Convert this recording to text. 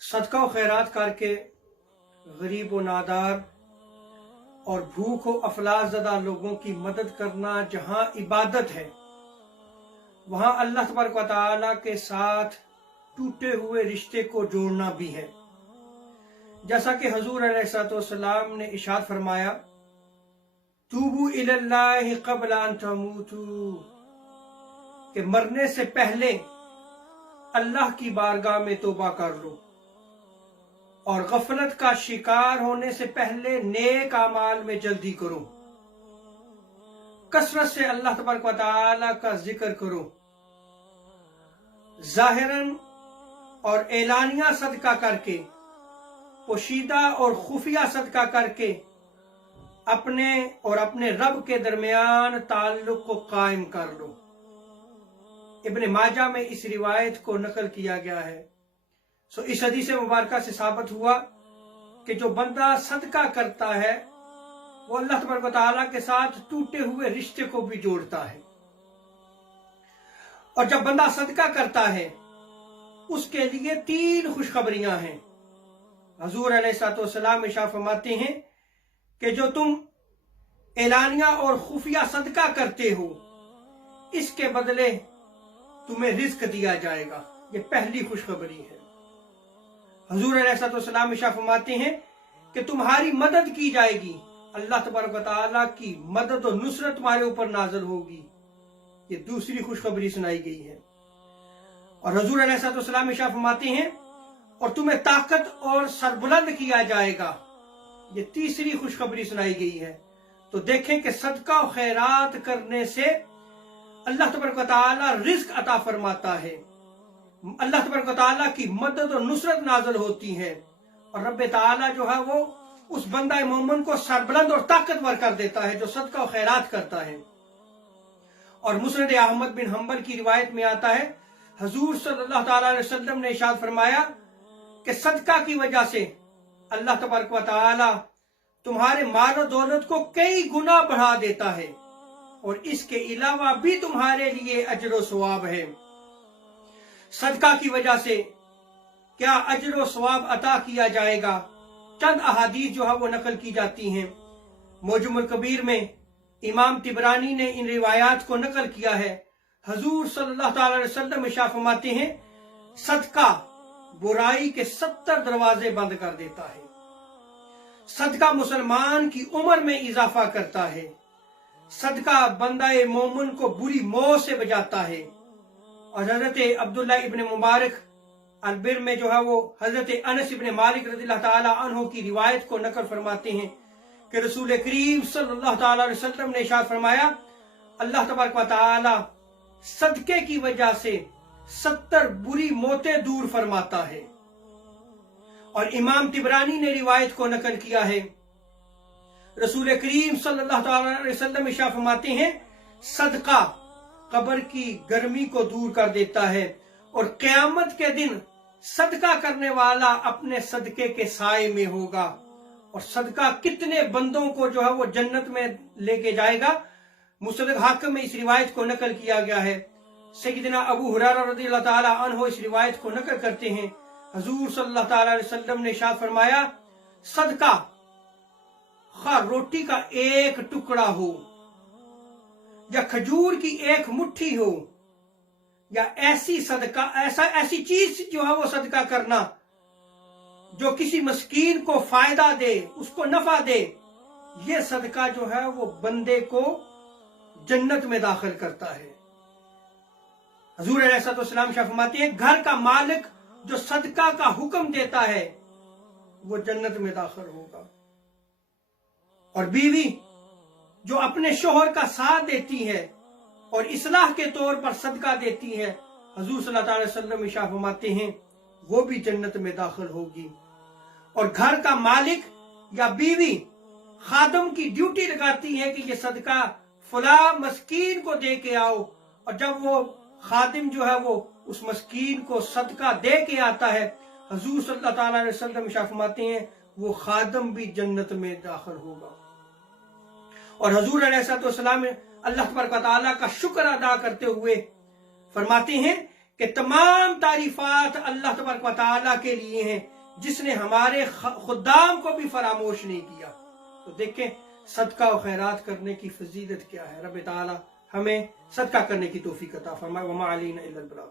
सदका व खैरात करके गरीब व नादार और भूख व अफलास ज़दा लोगों की मदद करना जहाँ इबादत है, वहाँ अल्लाह तबारक व तआला के साथ टूटे हुए रिश्ते को जोड़ना भी है। जैसा कि हुजूर अलैहिस्सलाम ने इरशाद फरमाया, तूबू इलल्लाहि क़ब्ल अन तमूतू, कि मरने से पहले अल्लाह की बारगाह में तौबा कर लो और गफलत का शिकार होने से पहले नेक आमाल में जल्दी करो। कसरत से अल्लाह तबारक व तआला का जिक्र करो। जाहिरन और एलानिया सदका करके, पोशीदा और खुफिया सदका करके अपने और अपने रब के दरमियान ताल्लुक को कायम कर लो। इब्न माजा में इस रिवायत को नकल किया गया है। इस हदीस मुबारका से साबित हुआ कि जो बंदा सदका करता है वो अल्लाह तबारक व तआला के साथ टूटे हुए रिश्ते को भी जोड़ता है। और जब बंदा सदका करता है उसके लिए 3 खुशखबरियां हैं। हुजूर अलैहिस्सलाम इरशाद फरमाते हैं कि जो तुम एलानिया और खुफिया सदका करते हो, इसके बदले तुम्हें रिज्क दिया जाएगा। ये पहली खुशखबरी है। हुजूर अलैहिस्सलाम इरशाद फरमाते हैं कि तुम्हारी मदद की जाएगी, अल्लाह तबारक व तआला की मदद और नुसरत तुम्हारे ऊपर नाज़िल होगी। ये दूसरी खुशखबरी सुनाई गई है। और हुजूर अलैहिस्सलाम इरशाद फरमाते हैं और तुम्हें ताकत और सरबुलंद किया जाएगा। ये तीसरी खुशखबरी सुनाई गई है। तो देखें कि सदका और खैरात करने से अल्लाह तबारक व तआला रिज्क अता फरमाता है, अल्लाह तबारक व तआला की मदद और नुसरत नाज़िल होती है, और रब तआला जो है वो उस बंदा मोमिन को सरबुलंद और ताकतवर कर देता है जो सदका और खैरात करता है। और मुस्नद अहमद बिन हंबल की रिवायत में आता है, हुजूर सल्लल्लाहु अलैहि वसल्लम ने इरशाद फरमाया कि सदका की वजह से अल्लाह तबारक व तआला तुम्हारे माल और दौलत को कई गुना बढ़ा देता है और इसके अलावा भी तुम्हारे लिए अजर व सवाब है। सदका की वजह से क्या अजर व सवाब अता किया जाएगा, चंद अहादीस जो है वो नकल की जाती हैं। मौजमुल कबीर में इमाम तिबरानी ने इन रिवायात को नकल किया है। हुजूर सल्लल्लाहु अलैहि वसल्लम इरशाद फरमाते हैं, सदका बुराई के 70 दरवाजे बंद कर देता है। सदका मुसलमान की उम्र में इजाफा करता है। सदका बंदाए मोमिन को बुरी मौत से बचाता है। और हजरत अब्दुल्ला इब्न मुबारक अलबिर में जो है वो हजरत अनस इब्न मालिक रज़ियल्लाहु ताला अन्हु की रिवायत को नकल फरमाते हैं कि रसूल करीम सल्लल्लाहु अलैहि वसल्लम ने इरशाद फरमाया, अल्लाह तबारक व तआला सदके की वजह से 70 बुरी मौतें दूर फरमाता है। और इमाम तिबरानी ने रिवायत को नकल किया है, रसूल करीम सल्लल्लाहु अलैहि वसल्लम इरशाद फरमाते हैं, सदका कब्र की गर्मी को दूर कर देता है और क़यामत के दिन सदका करने वाला अपने सदके के साए में होगा। और सदका कितने बंदों को जो है वो जन्नत में लेके जाएगा। मुस्नद हाकिम में इस रिवायत को नकल किया गया है। सय्यदना अबू हुरैरा रज़ियल्लाहु ताला अन्हु इस रिवायत को नकल करते हैं। हुजूर सल्लल्लाहु अलैहि वसल्लम ने इरशाद फरमाया, सदका खा रोटी का एक टुकड़ा हो या खजूर की एक मुट्ठी हो या ऐसी चीज जो है वो सदका करना जो किसी मस्कीन को फायदा दे, उसको नफा दे, ये सदका जो है वो बंदे को जन्नत में दाखिल करता है। हुजूर अलैहिस्सलाम फरमाते हैं, घर का मालिक जो सदका का हुक्म देता है वो जन्नत में दाखिल होगा। और बीवी जो अपने शोहर का साथ देती है और इस्लाह के तौर पर सदका देती है, हुजूर सल्लल्लाहु अलैहि वसल्लम इरशाद फरमाते हैं वो भी जन्नत में दाखिल होगी। और घर का मालिक या बीवी खादम की ड्यूटी लगाती है कि ये सदका फला मस्कीन को दे के आओ, और जब वो खादिम जो है वो उस मस्कीन को सदका दे के आता है, हुजूर सल्लल्लाहु अलैहि वसल्लम इरशाद फरमाते हैं वो खादम भी जन्नत में दाखिल होगा। और हुजूर अलैहिस्सलाम अल्लाह तबारक व तआला का शुक्र अदा करते हुए फरमाते हैं کہ تمام تعریفات اللہ تبارک و تعالیٰ کے لیے ہیں جس نے ہمارے خدام کو بھی فراموش نہیں کیا۔ تو دیکھیں صدقہ و خیرات کرنے کی فضیلت کیا ہے۔ رب تعالیٰ ہمیں صدقہ کرنے کی توفیق عطا فرمائے۔ وما علینا الا البلاغ۔